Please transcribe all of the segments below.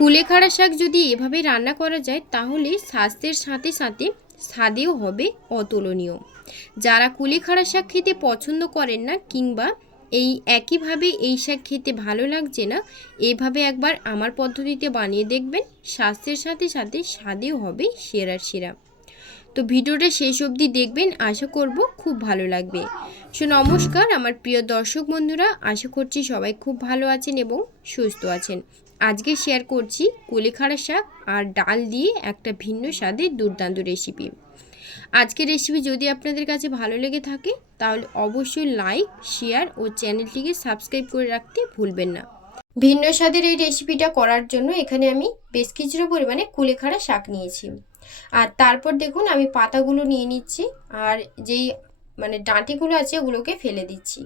কুলেখাড়া শাক যদি এভাবে রান্না করা যায় তাহলে স্বাস্থ্যের সাথে সাথে স্বাদেও হবে অতুলনীয়। যারা কুলেখাড়া শাক খেতে পছন্দ করেন না কিংবা এই একইভাবে এই শাক খেতে ভালো লাগছে না, এভাবে একবার আমার পদ্ধতিতে বানিয়ে দেখবেন, স্বাস্থ্যের সাথে সাথে স্বাদেও হবে সেরার সেরা। তো ভিডিওটা শেষ অবধি দেখবেন, আশা করব খুব ভালো লাগবে। সো নমস্কার আমার প্রিয় দর্শক বন্ধুরা, আশা করছি সবাই খুব ভালো আছেন এবং সুস্থ আছেন। আজকে শেয়ার করছি কুলেখাড়া শাক আর ডাল দিয়ে একটা ভিন্ন স্বাদের দুর্দান্ত রেসিপি। আজকের রেসিপি যদি আপনাদের কাছে ভালো লেগে থাকে তাহলে অবশ্যই লাইক, শেয়ার ও চ্যানেলটিকে সাবস্ক্রাইব করে রাখতে ভুলবেন না। ভিন্ন স্বাদের এই রেসিপিটা করার জন্য এখানে আমি বেশ কিছুটা পরিমাণে কুলেখাড়া শাক নিয়েছি। আর তারপর দেখুন আমি পাতাগুলো নিয়ে নিচ্ছি, আর যেই ডাঁটিগুলো আছে ওগুলোকে ফেলে দিচ্ছি।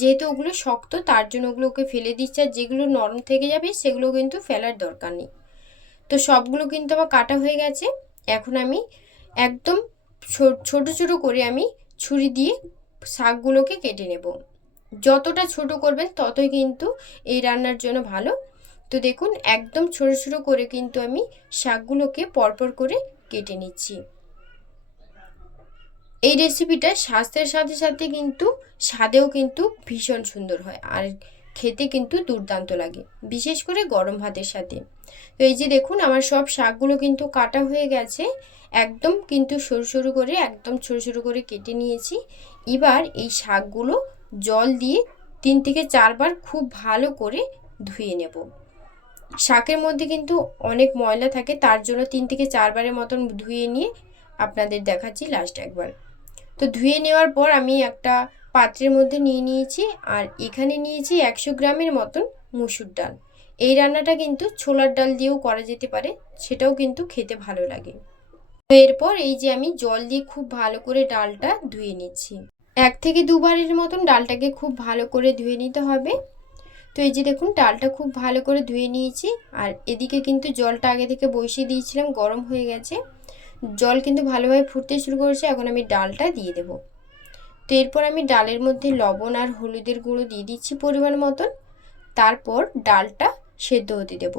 যেহেতু ওগুলো শক্ত তার জন্য ওগুলোকে ফেলে দিচ্ছি, আর যেগুলো নরম থেকে যাবে সেগুলো কিন্তু ফেলার দরকার নেই। তো সবগুলো কিন্তু আমার কাটা হয়ে গেছে। এখন আমি একদম ছোট ছোট করে আমি ছুরি দিয়ে শাকগুলোকে কেটে নেব। যতটা ছোট করবেন ততই কিন্তু এই রান্নার জন্য ভালো। তো দেখুন একদম ছোট ছোট করে কিন্তু আমি শাকগুলোকে পরপর করে কেটে নিচ্ছি। এই রেসিপিটা স্বাস্থ্যের সাথে সাথে কিন্তু স্বাদেও কিন্তু ভীষণ সুন্দর হয়, আর খেতে কিন্তু দুর্দান্ত লাগে, বিশেষ করে গরম ভাতের সাথে। তো এই যে দেখুন আমার সব শাকগুলো কিন্তু কাটা হয়ে গেছে, একদম কিন্তু সরু সরু করে একদম ছোটো ছোটো করে কেটে নিয়েছি। এবার এই শাকগুলো জল দিয়ে 3 থেকে 4 বার খুব ভালো করে ধুয়ে নেব। শাকের মধ্যে কিন্তু অনেক ময়লা থাকে, তার জন্য 3 থেকে 4 বারের মতন ধুয়ে নিয়ে আপনাদের দেখাচ্ছি লাস্ট একবার। তো ধুয়ে নেওয়ার পর আমি একটা পাত্রের মধ্যে নিয়ে নিয়েছি, আর এখানে নিয়েছি 100 গ্রামের মতন মুসুর ডাল। এই রান্নাটা কিন্তু ছোলার ডাল দিয়েও করা যেতে পারে, সেটাও কিন্তু খেতে ভালো লাগে। তো এরপর এই যে আমি জল দিয়ে খুব ভালো করে ডালটা ধুয়ে নিচ্ছি। 1 থেকে 2 বারের মতন ডালটাকে খুব ভালো করে ধুয়ে নিতে হবে। তো এই যে দেখুন ডালটা খুব ভালো করে ধুয়ে নিয়েছি, আর এদিকে কিন্তু জলটা আগে থেকে বসিয়ে দিয়েছিলাম, গরম হয়ে গেছে। জল কিন্তু ভালোভাবে ফুটতে শুরু করেছে, এখন আমি ডালটা দিয়ে দেব। তো এরপর আমি ডালের মধ্যে লবণ আর হলুদের গুঁড়ো দিয়ে দিচ্ছি পরিমাণ মতন। তারপর ডালটা সেদ্ধ হতে দেব।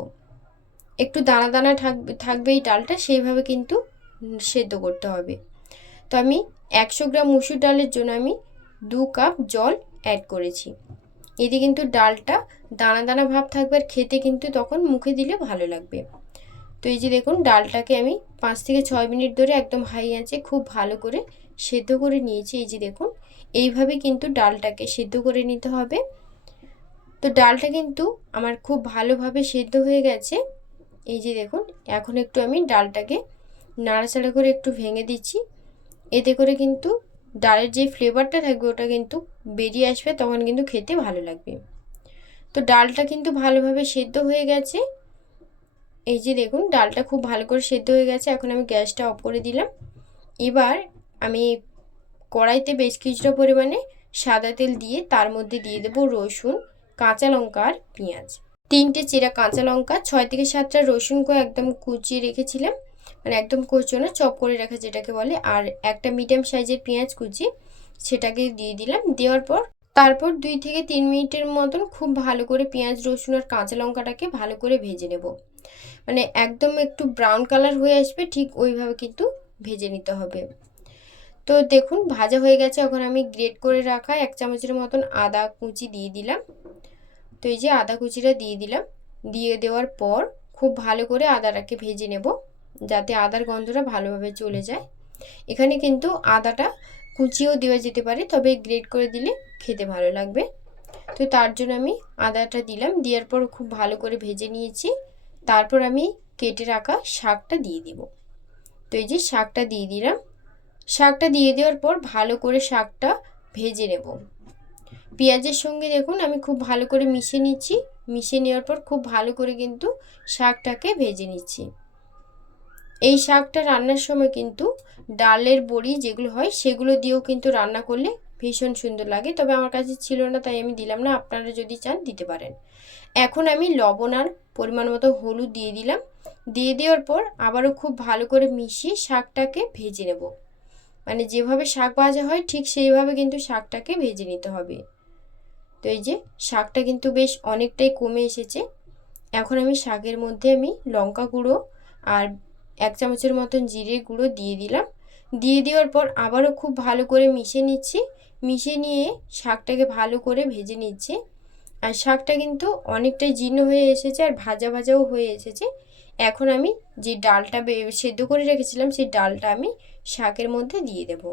একটু দানা দানা থাকবে এই ডালটা, সেইভাবে কিন্তু সেদ্ধ করতে হবে। তো আমি 100 গ্রাম মুসুর ডালের জন্য আমি 2 কাপ জল অ্যাড করেছি। এতে কিন্তু ডালটা দানা দানা ভাব থাকবে, আর খেতে কিন্তু তখন মুখে দিলে ভালো লাগবে। তো এই যে দেখুন ডালটাকে আমি 5 থেকে 6 মিনিট ধরে একদম হাই আঁচে খুব ভালো করে সেদ্ধ করে নিয়েছি। এই যে দেখুন এইভাবে কিন্তু ডালটাকে সেদ্ধ করে নিতে হবে। তো ডালটা কিন্তু আমার খুব ভালোভাবে সেদ্ধ হয়ে গেছে। এই যে দেখুন এখন একটু আমি ডালটাকে নাড়াচাড়া করে একটু ভেঙে দিচ্ছি, এতে করে কিন্তু ডালের যে ফ্লেভারটা থাকবে ওটা কিন্তু বেরিয়ে আসবে, তখন কিন্তু খেতে ভালো লাগবে। তো ডালটা কিন্তু ভালোভাবে সেদ্ধ হয়ে গেছে। এই যে দেখুন ডালটা খুব ভালো করে সেদ্ধ হয়ে গেছে, এখন আমি গ্যাসটা অফ করে দিলাম। এবার আমি কড়াইতে বেশ কিছুটা পরিমাণে সাদা তেল দিয়ে তার মধ্যে দিয়ে দেবো রসুন, কাঁচা লঙ্কা আর পেঁয়াজ। 3টে চেরা কাঁচা লঙ্কা, 6 থেকে 7টা রসুনকে একদম কুচিয়ে রেখেছিলাম, একদম কুচো না, চপ করে রাখা যেটাকে বলে, আর একটা মিডিয়াম সাইজের পেঁয়াজ কুচি সেটাকে দিয়ে দিলাম। দেওয়ার পর তারপর 2 থেকে 3 মিনিটের মতন খুব ভালো করে পেঁয়াজ, রসুন আর কাঁচা লঙ্কাটাকে ভালো করে ভেজে নেব। একদম একটু ব্রাউন কালার হয়ে আসবে, ঠিক ওইভাবে কিন্তু ভেজে নিতে হবে। তো দেখুন ভাজা হয়ে গেছে, এখন আমি গ্রেট করে রাখা 1 চামচের মতন আদা কুচি দিয়ে দিলাম। তো এই যে আদা কুচিটা দিয়ে দিলাম। দিয়ে দেওয়ার পর খুব ভালো করে আদাটাকে ভেজে নেব, যাতে আদার গন্ধটা ভালোভাবে চলে যায়। এখানে কিন্তু আদাটা কুচিও দেওয়া যেতে পারে, তবে গ্রেট করে দিলে খেতে ভালো লাগবে। তো তার জন্য আমি আদাটা দিলাম। দেওয়ার পর খুব ভালো করে ভেজে নিয়েছি। তারপর আমি কেটে রাখা শাকটা দিয়ে দিব। তো এই যে শাকটা দিয়ে দিলাম। শাকটা দিয়ে দেওয়ার পর ভালো করে শাকটা ভেজে নেব। পেঁয়াজের সঙ্গে দেখুন আমি খুব ভালো করে মিশিয়ে নিচ্ছি। মিশিয়ে নেওয়ার পর খুব ভালো করে কিন্তু শাকটাকে ভেজে নিচ্ছি। এই শাকটা রান্নার সময় কিন্তু ডালের বড়ি যেগুলো হয় সেগুলো দিয়েও কিন্তু রান্না করলে ভীষণ সুন্দর লাগে, তবে আমার কাছে ছিল না তাই আমি দিলাম না, আপনারা যদি চান দিতে পারেন। এখন আমি লবণ আর পরিমাণ মতো হলুদ দিয়ে দিলাম। দিয়ে দেওয়ার পর আবারও খুব ভালো করে মিশিয়ে শাকটাকে ভেজে নেব। যেভাবে শাক ভাজা হয় ঠিক সেইভাবে কিন্তু শাকটাকে ভেজে নিতে হবে। তো এই যে শাকটা কিন্তু বেশ অনেকটাই কমে এসেছে। এখন আমি শাকের মধ্যে আমি লঙ্কা গুঁড়ো আর 1 চামচের মতন জিরে গুঁড়ো দিয়ে দিলাম। দিয়ে দেওয়ার পর আবারও খুব ভালো করে মিশিয়ে নিচ্ছি। মিশিয়ে নিয়ে শাকটাকে ভালো করে ভেজে নিচ্ছি। আর শাকটা কিন্তু অনেকটাই জীর্ণ হয়ে এসেছে আর ভাজা ভাজাও হয়ে এসেছে। এখন আমি যে ডালটা সেদ্ধ করে রেখেছিলাম সেই ডালটা আমি শাকের মধ্যে দিয়ে দেব।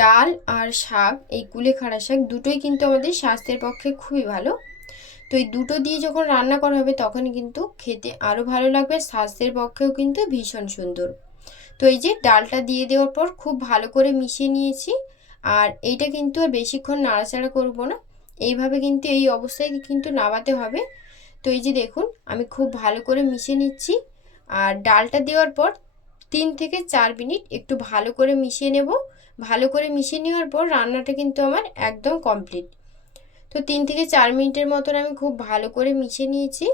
ডাল আর শাক, এই কুলেখাড়া শাক দুটোই কিন্তু আমাদের স্বাস্থ্যের পক্ষে খুবই ভালো। তো এই দুটো দিয়ে যখন রান্না করা হবে তখন কিন্তু খেতে আরও ভালো লাগবে, স্বাস্থ্যের পক্ষেও কিন্তু ভীষণ সুন্দর। তো এই যে ডালটা দিয়ে দেওয়ার পর খুব ভালো করে মিশিয়ে নিয়েছি। আর এইটা কিন্তু আর বেশিক্ষণ নাড়াচাড়া করব না, এইভাবে কিন্তু এই অবস্থায় কিন্তু নামাতে হবে। তো এই যে দেখুন আমি খুব ভালো করে মিশিয়ে নিচ্ছি। আর ডালটা দেওয়ার পর 3 থেকে 4 মিনিট একটু ভালো করে মিশিয়ে নেব। ভালো করে মিশিয়ে নেওয়ার পর রান্নাটা কিন্তু আমার একদম কমপ্লিট। তো 3 থেকে 4 মিনিটের মতন আমি খুব ভালো করে মিশিয়ে নিয়েছি।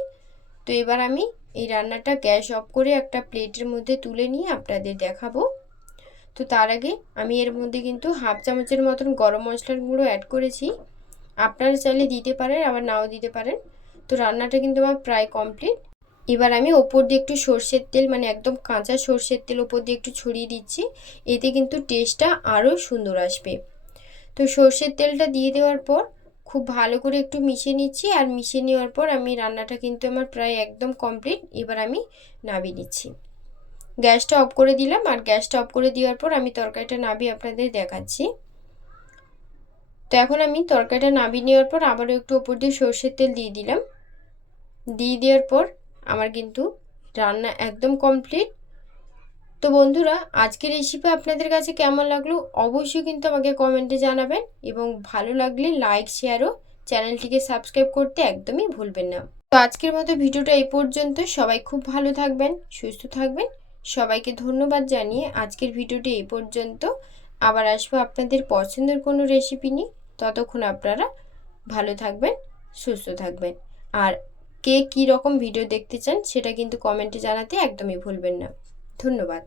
তো এবার আমি এই রান্নাটা গ্যাস অফ করে একটা প্লেটের মধ্যে তুলে নিয়ে আপনাদের দেখাবো। তো তার আগে আমি এর মধ্যে কিন্তু 1/2 চামচের মতন গরম মশলার গুঁড়ো অ্যাড করেছি। আপনারা চাইলে দিতে পারেন, আবার নাও দিতে পারেন। তো রান্নাটা কিন্তু আমার প্রায় কমপ্লিট। এবার আমি ওপর দিয়ে একটু সর্ষের তেল, মানে একদম কাঁচা সর্ষের তেল ওপর দিয়ে একটু ছড়িয়ে দিচ্ছি। এতে কিন্তু টেস্টটা আরও সুন্দর আসবে। তো সর্ষের তেলটা দিয়ে দেওয়ার পর খুব ভালো করে একটু মিশিয়ে নিচ্ছি। আর মিশিয়ে নেওয়ার পর আমি রান্নাটা কিন্তু আমার প্রায় একদম কমপ্লিট। এবার আমি নামিয়ে নিচ্ছি। গ্যাসটা অফ করে দিলাম। আর গ্যাসটা অফ করে দেওয়ার পর আমি তরকারিটা নামিয়ে আপনাদের দেখাচ্ছি। তো এখন আমি তরকারিটা নামিয়ে নেওয়ার পর আবারও একটু ওপর দিয়ে সর্ষের তেল দিয়ে দিলাম। দিয়ে দেওয়ার পর আমার কিন্তু রান্না একদম কমপ্লিট। তো বন্ধুরা, আজকের রেসিপি আপনাদের কাছে কেমন লাগলো অবশ্যই কিন্তু আমাকে কমেন্টে জানাবেন, এবং ভালো লাগলে লাইক, শেয়ার ও চ্যানেলটিকে সাবস্ক্রাইব করতে একদমই ভুলবেন না। তো আজকের মতো ভিডিওটা এই পর্যন্ত। সবাই খুব ভালো থাকবেন, সুস্থ থাকবেন। সবাইকে ধন্যবাদ জানিয়ে আজকের ভিডিওটি এই পর্যন্ত। আবার আসবো আপনাদের পছন্দের কোনো রেসিপি নিয়ে। ততক্ষণ আপনারা ভালো থাকবেন, সুস্থ থাকবেন। আর কে কী রকম ভিডিও দেখতে চান সেটা কিন্তু কমেন্টে জানাতে একদমই ভুলবেন না। ধন্যবাদ।